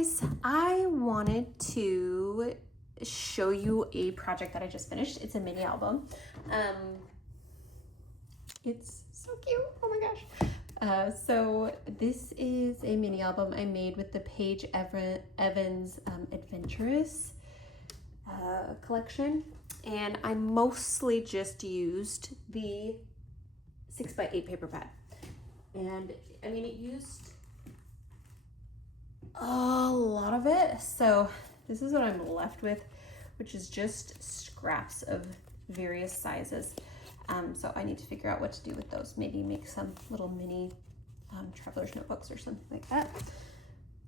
guys, I wanted to show you a project that I just finished. It's a mini album. It's so cute. Oh my gosh. So this is a mini album I made with the Paige Evans Adventurous collection. And I mostly just used the 6x8 paper pad. And I mean, it used a lot of it. So this is what I'm left with, which is just scraps of various sizes. So I need to figure out what to do with those. Maybe make some little mini traveler's notebooks or something like that.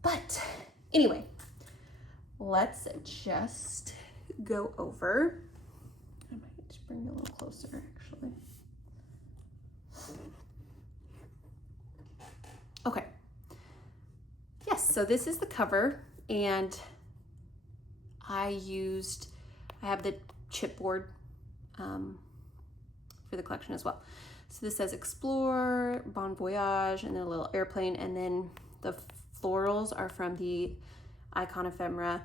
But anyway, let's just go over. I might need to bring you a little closer actually. Okay. Yes, so this is the cover, and I have the chipboard for the collection as well. So this says Explore, Bon Voyage, and then a little airplane, and then the florals are from the Icon Ephemera.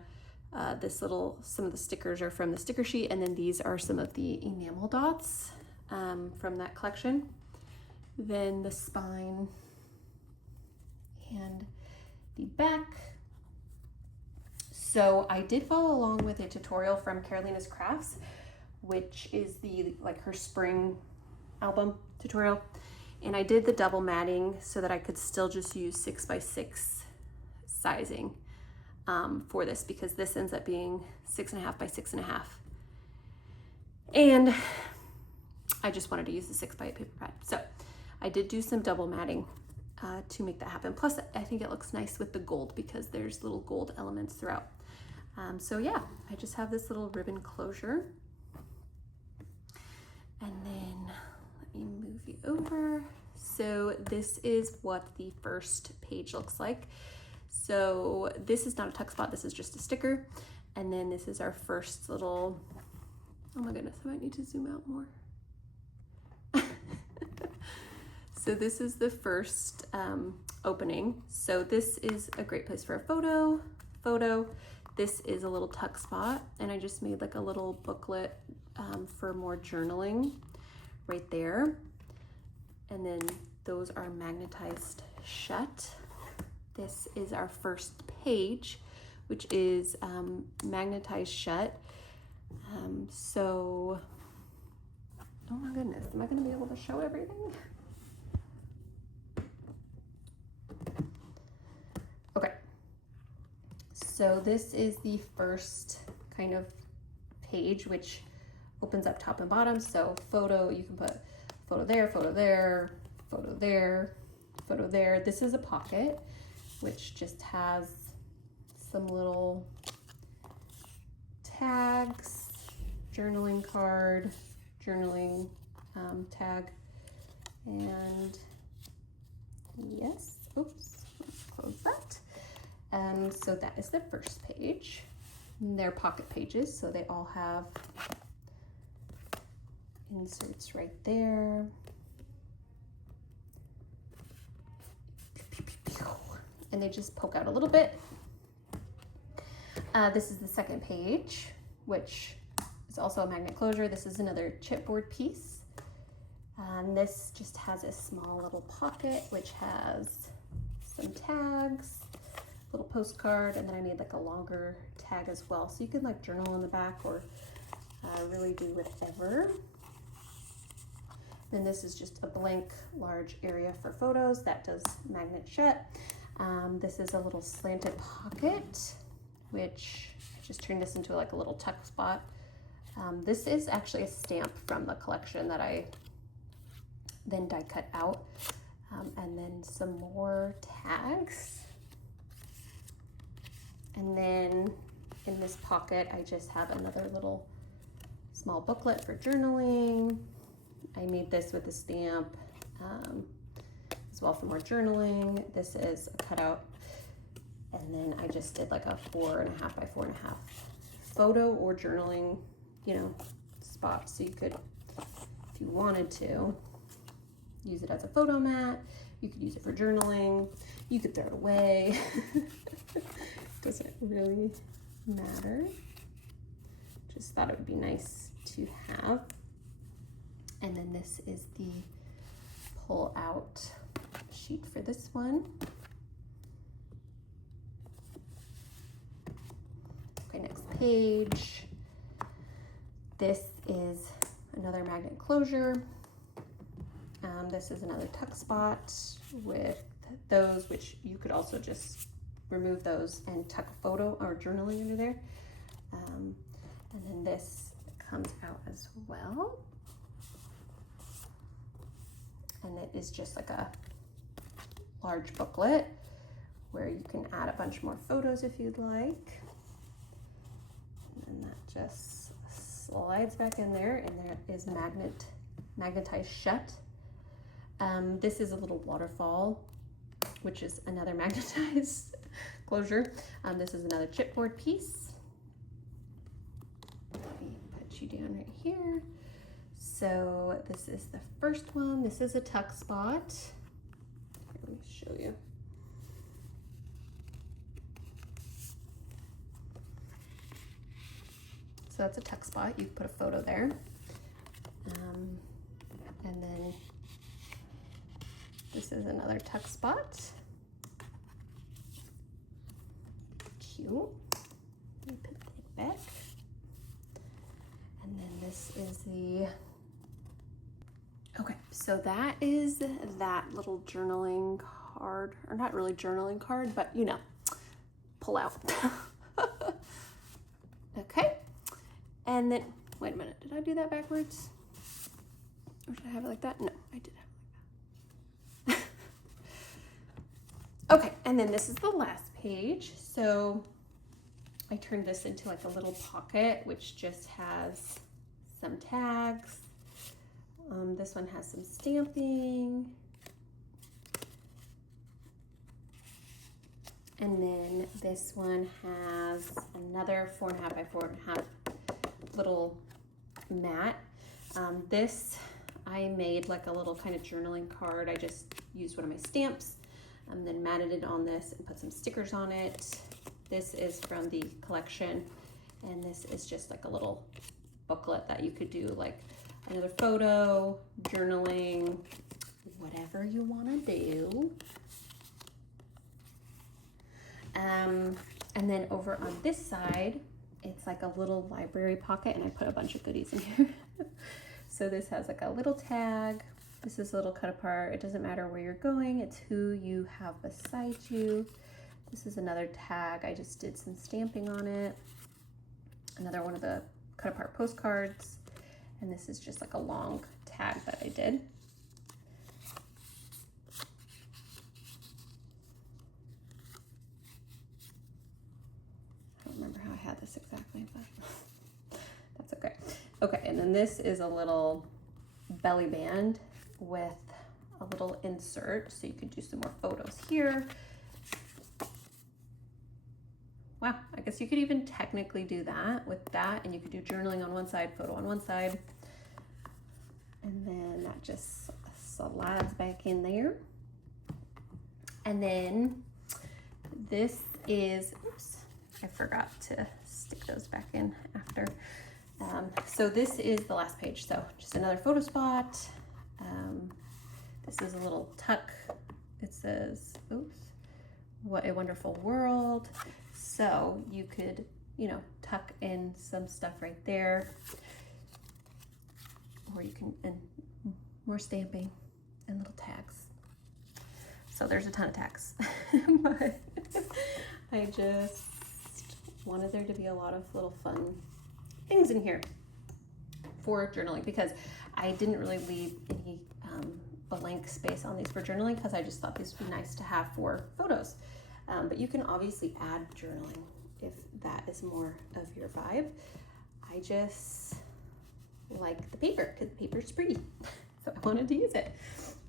Some of the stickers are from the sticker sheet, and then these are some of the enamel dots from that collection. Then the spine and the back. So I did follow along with a tutorial from Carolina's Crafts, which is her spring album tutorial. And I did the double matting so that I could still just use 6x6 sizing for this, because this ends up being 6.5 by 6.5. And I just wanted to use the 6x8 paper pad. So I did do some double matting to make that happen. Plus, I think it looks nice with the gold because there's little gold elements throughout. So yeah, I just have this little ribbon closure. And then let me move you over. So this is what the first page looks like. So this is not a tuck spot, this is just a sticker. And then this is our first little, oh my goodness, I might need to zoom out more. So this is the first opening. So this is a great place for a photo. This is a little tuck spot, and I just made like a little booklet for more journaling right there. And then those are magnetized shut. This is our first page, which is magnetized shut. So, oh my goodness, am I gonna be able to show everything? Okay, so this is the first kind of page, which opens up top and bottom. So photo, you can put photo there, photo there, photo there, photo there. This is a pocket, which just has some little tags, journaling card, journaling tag, and yes, oops, let's close that. So that is the first page. And they're pocket pages, so they all have inserts right there. And they just poke out a little bit. This is the second page, which is also a magnet closure. This is another chipboard piece. And this just has a small little pocket, which has some tags, little postcard, and then I made like a longer tag as well. So you can like journal in the back or really do whatever. Then this is just a blank large area for photos that does magnet shut. This is a little slanted pocket, which I just turned this into like a little tuck spot. This is actually a stamp from the collection that I then die cut out. And then some more tags. And then in this pocket, I just have another little small booklet for journaling. I made this with a stamp as well for more journaling. This is a cutout. And then I just did like a 4.5 by 4.5 photo or journaling, spot. So you could, if you wanted to, use it as a photo mat. You could use it for journaling. You could throw it away. really matter. Just thought it would be nice to have. And then this is the pull out sheet for this one. Okay, next page. This is another magnet closure. This is another tuck spot with those, which you could also just remove those and tuck a photo or journaling under there. And then this comes out as well. And it is just like a large booklet where you can add a bunch more photos if you'd like. And then that just slides back in there, and there is magnetized shut. This is a little waterfall, which is another magnetized closure. This is another chipboard piece. Let me put you down right here. So this is the first one. This is a tuck spot. Let me show you. So that's a tuck spot. You put a photo there. And then this is another tuck spot. Cute. Let me put it back. And then this is the, okay, so that is that little journaling card, or not really journaling card, but you know, pull out. Okay. And then, wait a minute, did I do that backwards? Or should I have it like that? No, I did have it like that. Okay, and then this is the last page. So I turned this into like a little pocket, which just has some tags. This one has some stamping. And then this one has another 4.5 by 4.5 little mat. This I made like a little kind of journaling card. I just used one of my stamps and then matted it on this and put some stickers on it. This is from the collection, and this is just like a little booklet that you could do like another photo, journaling, whatever you want to do. And then over on this side, it's like a little library pocket, and I put a bunch of goodies in here. So this has like a little tag. This is a little cut apart. It doesn't matter where you're going, it's who you have beside you. This is another tag. I just did some stamping on it. Another one of the cut apart postcards. And this is just like a long tag that I did. I don't remember how I had this exactly, but that's okay. Okay, and then this is a little belly band with a little insert, so you could do some more photos here. Wow, I guess you could even technically do that with that, and you could do journaling on one side, photo on one side, and then that just slides back in there. And then this is, oops, I forgot to stick those back in after. So this is the last page, so just another photo spot. This is a little tuck. It says, oops, what a wonderful world. So you could, you know, tuck in some stuff right there, or you can, and more stamping and little tags. So there's a ton of tags, but I just wanted there to be a lot of little fun things in here for journaling, because I didn't really leave any blank space on these for journaling, because I just thought these would be nice to have for photos. But you can obviously add journaling if that is more of your vibe. I just like the paper because the paper's pretty, so I wanted to use it.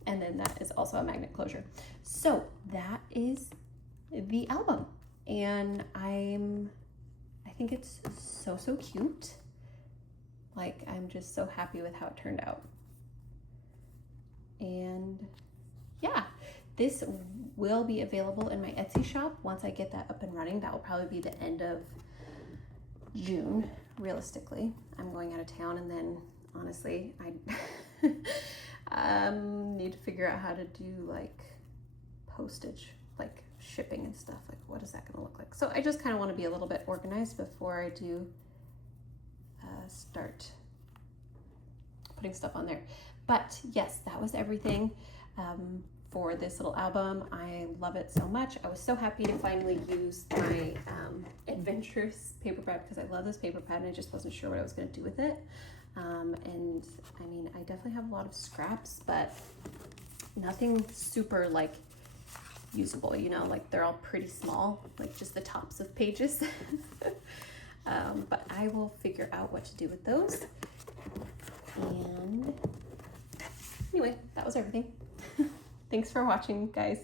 And then that is also a magnet closure. So that is the album, and I think it's so cute. Like, I'm just so happy with how it turned out. And yeah, This will be available in my Etsy shop once I get that up and running. That will probably be the end of June, realistically. I'm going out of town, and then honestly, I need to figure out how to do like postage, like shipping and stuff. Like, what is that going to look like? So I just kind of want to be a little bit organized before I do start putting stuff on there. But yes, that was everything for this little album. I love it so much. I was so happy to finally use my Adventurous paper pad, because I love this paper pad and I just wasn't sure what I was going to do with it. And I mean, I definitely have a lot of scraps, but nothing super like usable, you know, like they're all pretty small, like just the tops of pages. But I will figure out what to do with those. And anyway, that was everything. Thanks for watching, guys.